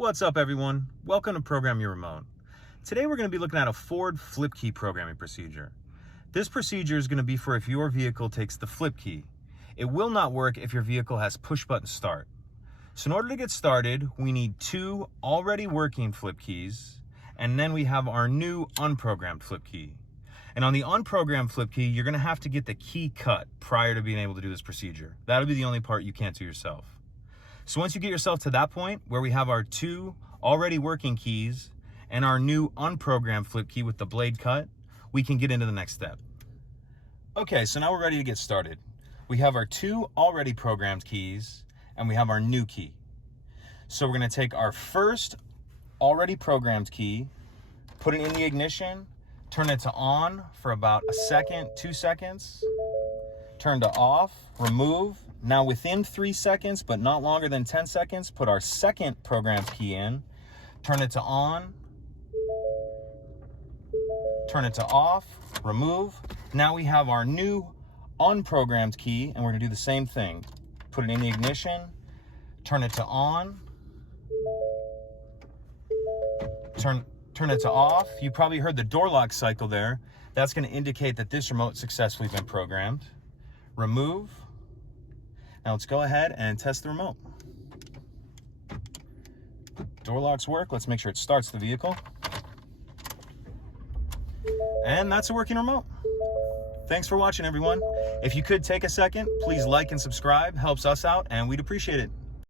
What's up, everyone? Welcome to Program Your Remote. Today we're going to be looking at a Ford flip key programming procedure. This procedure is going to be for if your vehicle takes the flip key. It will not work if your vehicle has push button start. So in order to get started, we need two already working flip keys, and then we have our new unprogrammed flip key. And on the unprogrammed flip key, you're going to have to get the key cut prior to being able to do this procedure. That'll be the only part you can't do yourself. So once you get yourself to that point where we have our two already working keys and our new unprogrammed flip key with the blade cut, we can get into the next step. Okay, so now we're ready to get started. We have our two already programmed keys and we have our new key. So we're going to take our first already programmed key, put it in the ignition, turn it to on for about a second, 2 seconds, turn to off, remove. Now within 3 seconds, but not longer than 10 seconds, put our second programmed key in, turn it to on, turn it to off, remove. Now we have our new unprogrammed key, and we're gonna do the same thing. Put it in the ignition, turn it to on, turn it to off. You probably heard the door lock cycle there. That's gonna indicate that this remote successfully been programmed. Remove. Now let's go ahead and test the remote. Door locks work. Let's make sure it starts the vehicle. And that's a working remote. Thanks for watching, everyone. If you could take a second, please like and subscribe. Helps us out, and we'd appreciate it.